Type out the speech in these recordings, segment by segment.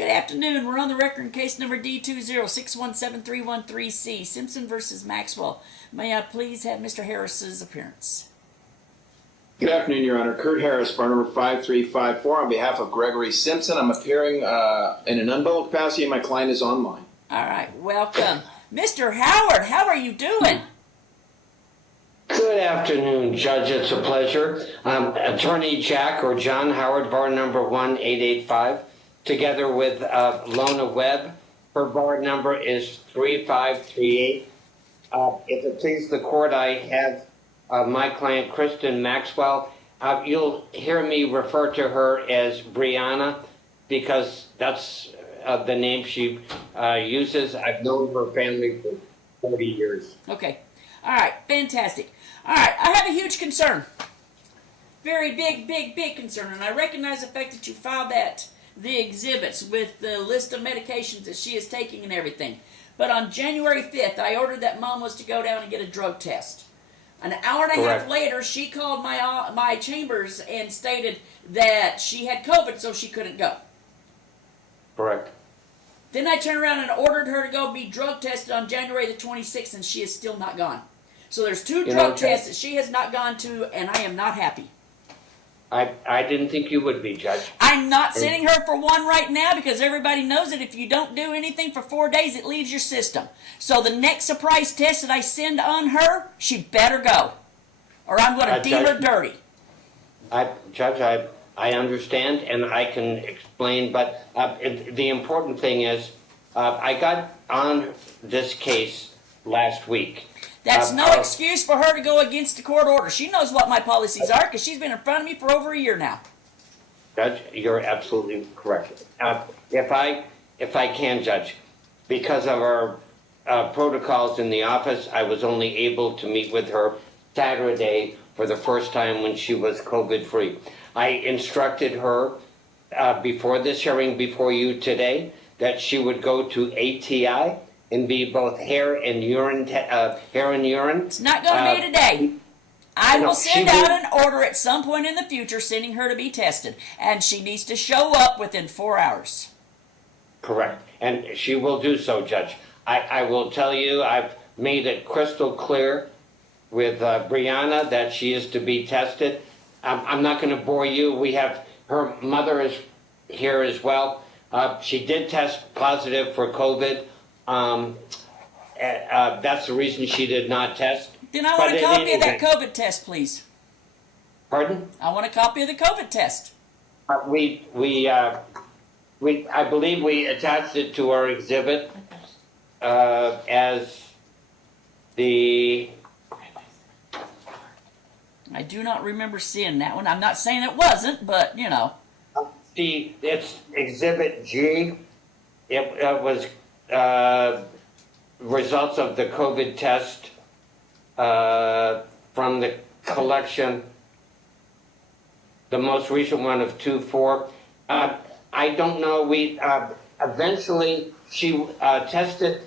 Good afternoon. We're on the record in case number D20617313C, Simpson versus Maxwell. May I please have Mr. Harris's appearance? Good afternoon, Your Honor. Kurt Harris, bar number 5354, on behalf of Gregory Simpson. I'm appearing in an unbundled capacity, and my client is online. All right, welcome. Mr. Howard, how are you doing? Good afternoon, Judge. It's a pleasure. Attorney Jack or John Howard, bar number 1885, together with Lona Webb. Her bar number is 3538. If it pleases the court, I have my client, Kristen Maxwell. You'll hear me refer to her as Brianna because that's the name she uses. I've known her family for 40 years. Okay. All right, fantastic. All right, I have a huge concern. Very big concern. And I recognize the fact that you filed the exhibits with the list of medications that she is taking and everything. But on January 5th, I ordered that mom was to go down and get a drug test. An hour and a half later, she called my chambers and stated that she had COVID, so she couldn't go. Correct. Then I turned around and ordered her to go be drug tested on January the 26th, and she is still not gone. So there's two drug tests that she has not gone to, and I am not happy. I didn't think you would be, Judge. I'm not sending her for one right now because everybody knows that if you don't do anything for 4 days, it leaves your system. So the next surprise test that I send on her, she better go, or I'm going to deal her dirty. Judge, I understand and I can explain, but the important thing is I got on this case last week. That's no excuse for her to go against the court order. She knows what my policies are because she's been in front of me for over a year now. Judge, you're absolutely correct. If I can, Judge, because of our protocols in the office, I was only able to meet with her Saturday for the first time when she was COVID-free. I instructed her before this hearing before you today that she would go to ATI and be both hair and urine. It's not going to be today. I will send out an order at some point in the future sending her to be tested, and she needs to show up within 4 hours. Correct, and she will do so, Judge. I will tell you, I've made it crystal clear with Brianna that she is to be tested. I'm not going to bore you. We have her mother is here as well. She did test positive for COVID. That's the reason she did not test. Then I want a copy of that COVID test, please. Pardon? I want a copy of the COVID test. I believe we attached it to our exhibit as the. I do not remember seeing that one. I'm not saying it wasn't, but you know. It's Exhibit G. It was results of the COVID test from the collection, the most recent one of 2/4. I don't know. We eventually she tested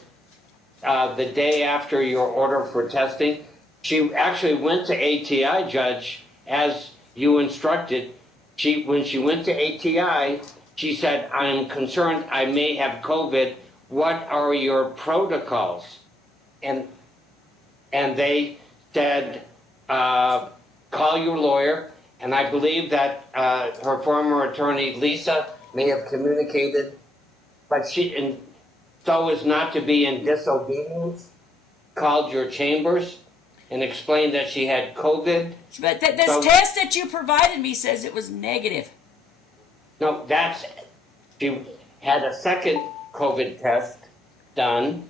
the day after your order for testing. She actually went to ATI, Judge, as you instructed. When she went to ATI, she said, "I'm concerned I may have COVID. What are your protocols?" And they said, "Call your lawyer." And I believe that her former attorney, Lisa, may have communicated, but she, so as not to be in disobedience, called your chambers and explained that she had COVID. But this test that you provided me says it was negative. No, she had a second COVID test done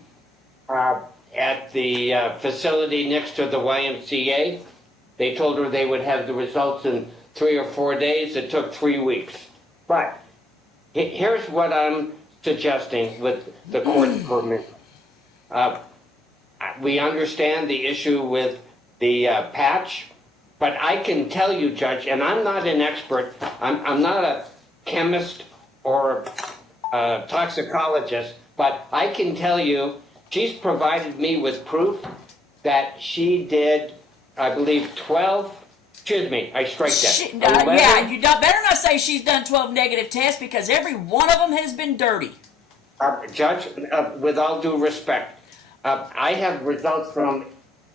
at the facility next to the YMCA. They told her they would have the results in 3 or 4 days. It took 3 weeks. But here's what I'm suggesting with the court's permission. We understand the issue with the patch, but I can tell you, Judge, and I'm not an expert. I'm not a chemist or a toxicologist, but I can tell you she's provided me with proof that she did, I believe, 12 Excuse me, I strike that. Yeah, you better not say she's done 12 negative tests because every one of them has been dirty. Judge, with all due respect, I have results from,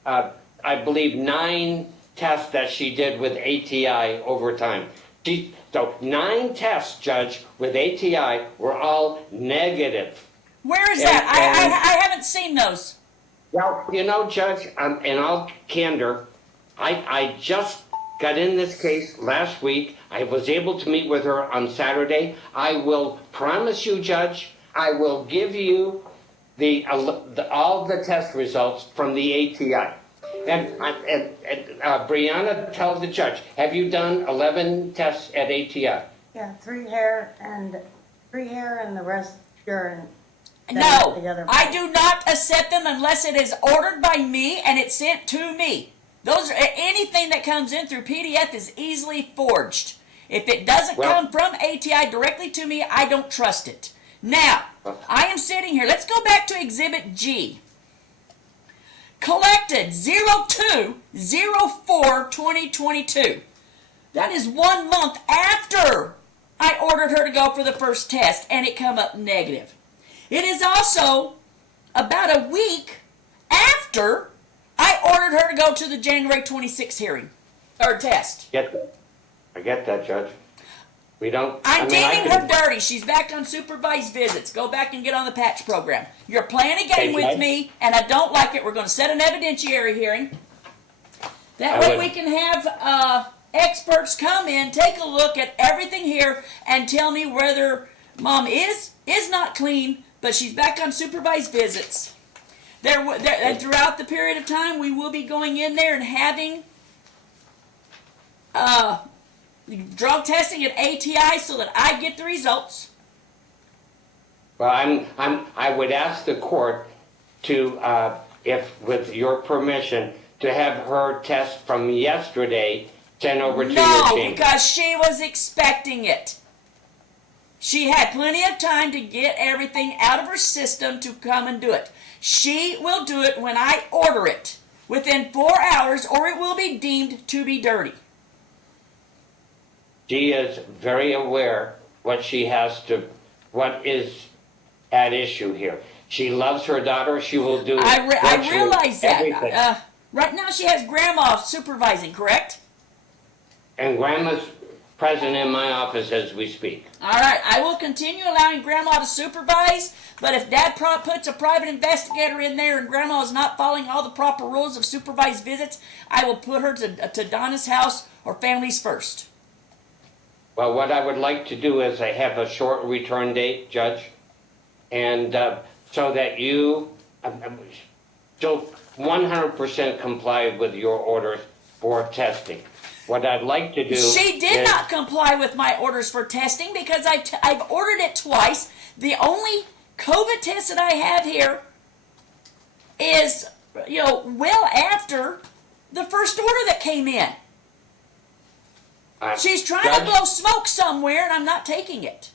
I believe, 9 tests that she did with ATI over time. So 9 tests, Judge, with ATI were all negative. Where is that? I haven't seen those. Well, you know, Judge, in all candor, I just got in this case last week. I was able to meet with her on Saturday. I will promise you, Judge, I will give you all the test results from the ATI. And Brianna, tell the judge, have you done 11 tests at ATI? Yeah, 3 hair and the rest urine. No, I do not accept them unless it is ordered by me and it's sent to me. Anything that comes in through PDF is easily forged. If it doesn't come from ATI directly to me, I don't trust it. Now, I am sitting here. Let's go back to Exhibit G. Collected 02/04/2022. That is 1 month after I ordered her to go for the first test, and it come up negative. It is also about a week after I ordered her to go to the January 26th hearing, or test. I get that, Judge. I'm deeming her dirty. She's back on supervised visits. Go back and get on the patch program. You're playing a game with me, and I don't like it. We're going to set an evidentiary hearing. That way we can have experts come in, take a look at everything here, and tell me whether Mom is not clean, but she's back on supervised visits. Throughout the period of time, we will be going in there and having drug testing at ATI so that I get the results. Well, I would ask the court to, if with your permission, to have her test from yesterday sent over to your No, team. because she was expecting it. She had plenty of time to get everything out of her system to come and do it. She will do it when I order it, within 4 hours, or it will be deemed to be dirty. She is very aware what is at issue here. She loves her daughter. She will do I realize that. everything. Right now she has Grandma supervising, correct? And Grandma's present in my office as we speak. All right, I will continue allowing Grandma to supervise, but if Dad puts a private investigator in there and Grandma is not following all the proper rules of supervised visits, I will put her to Donna's house or Families First. Well, what I would like to do is I have a short return date, Judge, and so that you still 100% comply with your orders for testing. What I'd like to do She did not comply with my orders for testing because I've ordered it twice. The only COVID test that I have here is, well after the first order that came in. She's trying to blow smoke somewhere, and I'm not taking it.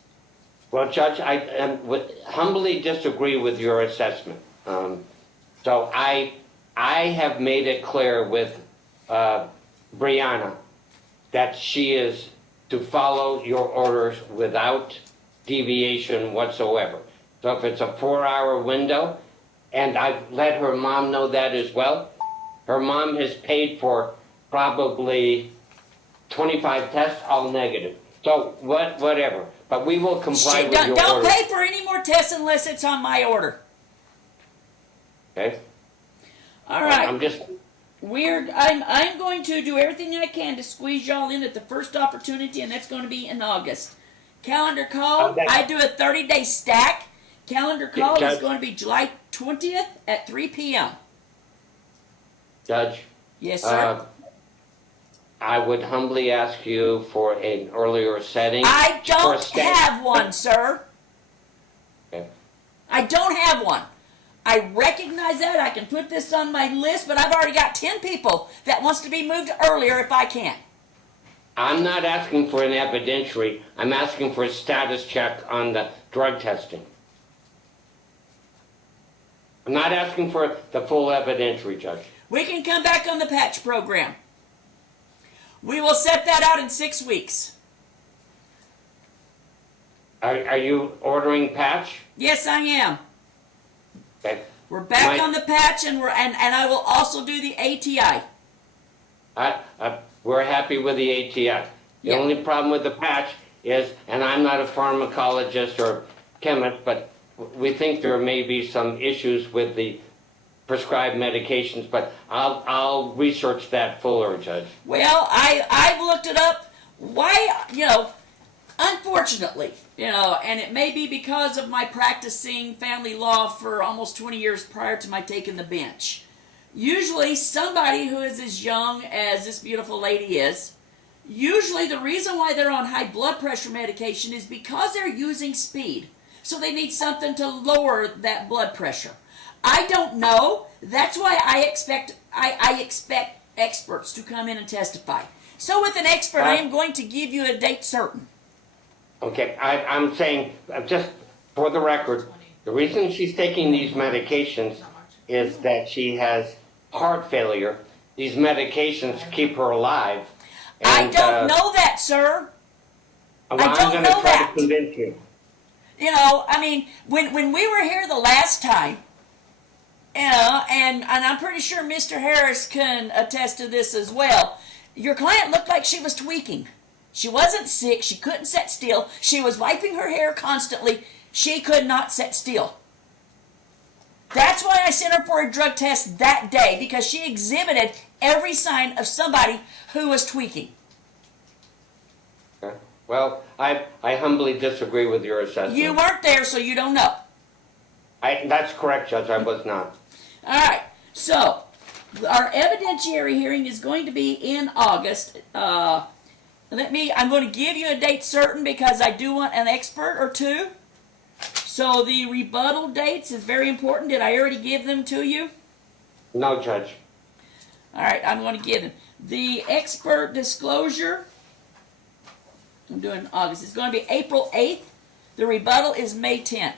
Well, Judge, I would humbly disagree with your assessment. So I have made it clear with Brianna that she is to follow your orders without deviation whatsoever. So if it's a 4-hour window, and I've let her mom know that as well, her mom has paid for probably 25 tests, all negative. So whatever. But we will comply with your order. Don't pay for any more tests unless it's on my order. Okay? All right. I'm going to do everything I can to squeeze y'all in at the first opportunity, and that's going to be in August. Calendar call, I do a 30-day stack. Calendar call is going to be July 20th at 3 p.m. Judge? Yes, sir. I would humbly ask you for an earlier setting. I don't have one, sir. Okay. I don't have one. I recognize that. I can put this on my list, but I've already got 10 people that wants to be moved earlier if I can. I'm not asking for an evidentiary. I'm asking for a status check on the drug testing. I'm not asking for the full evidentiary, Judge. We can come back on the patch program. We will set that out in 6 weeks. Are you ordering patch? Yes, I am. Okay. We're back My- on the patch, and I will also do the ATI. We're happy with the ATI. The Yeah. only problem with the patch is, and I'm not a pharmacologist or chemist, but we think there may be some issues with the prescribed medications, but I'll research that fuller, Judge. Well, I've looked it up. Why, unfortunately, and it may be because of my practicing family law for almost 20 years prior to my taking the bench. Usually somebody who is as young as this beautiful lady is, usually the reason why they're on high blood pressure medication is because they're using speed. So they need something to lower that blood pressure. I don't know. That's why I expect experts to come in and testify. So with an expert, I am going to give you a date certain. Okay, I'm saying, just for the record, the reason she's taking these medications is that she has heart failure. These medications keep her alive. I And, don't know that, sir. well, I I'm don't going to know try that. to convince you. When we were here the last time, and I'm pretty sure Mr. Harris can attest to this as well, your client looked like she was tweaking. She wasn't sick. She couldn't sit still. She was wiping her hair constantly. She could not sit still. That's why I sent her for a drug test that day, because she exhibited every sign of somebody who was tweaking. Okay. Well, I humbly disagree with your assessment. You weren't there, so you don't know. That's correct, Judge. I was not. All right. So, our evidentiary hearing is going to be in August. I'm going to give you a date certain because I do want an expert or two. So the rebuttal dates is very important. Did I already give them to you? No, Judge. All right, I'm going to give them. The expert disclosure, I'm doing August. It's going to be April 8th. The rebuttal is May 10th.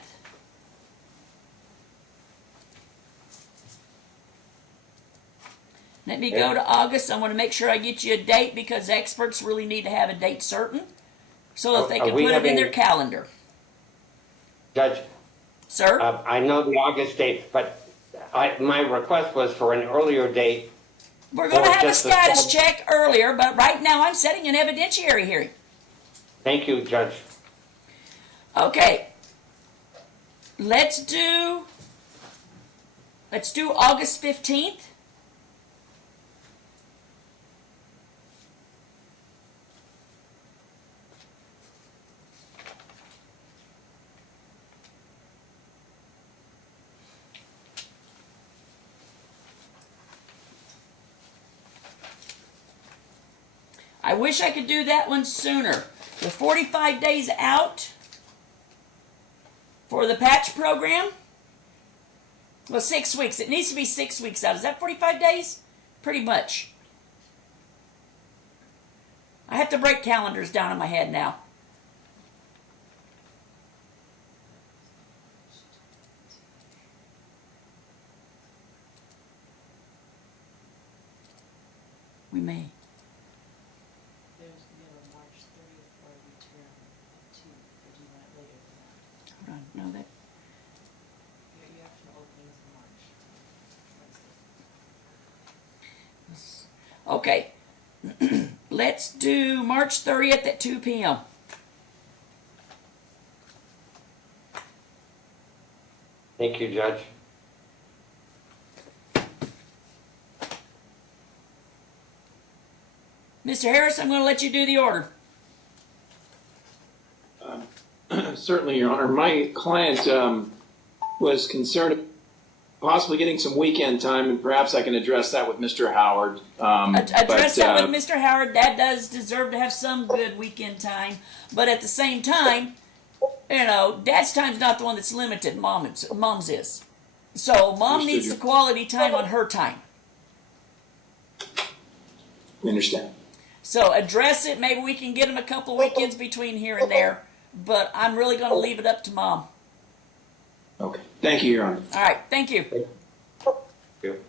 Let me go to August. I want to make sure I get you a date because experts really need to have a date certain so that they can put it in their calendar. Judge, Sir? I know the August date, but my request was for an earlier date. We're going to have a just the status phone. check earlier, but right now I'm setting an evidentiary hearing. Thank you, Judge. Okay. Let's do August 15th. I wish I could do that one sooner. The 45 days out for the patch program. Well, 6 weeks. It needs to be 6 weeks out. Is that 45 days? Pretty much. I have to break calendars down in my head now. We may. March 30th for a return to, or do you want it later than that? Hold on. No, that. You have to openings in March. Okay. Let's do March 30th at 2 p.m. Thank you, Judge. Mr. Harris, I'm going to let you do the order. Certainly, Your Honor. My client was concerned possibly getting some weekend time, and perhaps I can address that with Mr. Howard. Address that with Mr. Howard. Dad does deserve to have some good weekend time, but at the same time, Dad's time's not the one that's limited. Mom's is. So Mom Understood, needs Your- the quality time on her time. We understand. So address it. Maybe we can get him a couple weekends between here and there, but I'm really going to leave it up to Mom. Okay. Thank you, Your Honor. All right. Thank you. Thank you.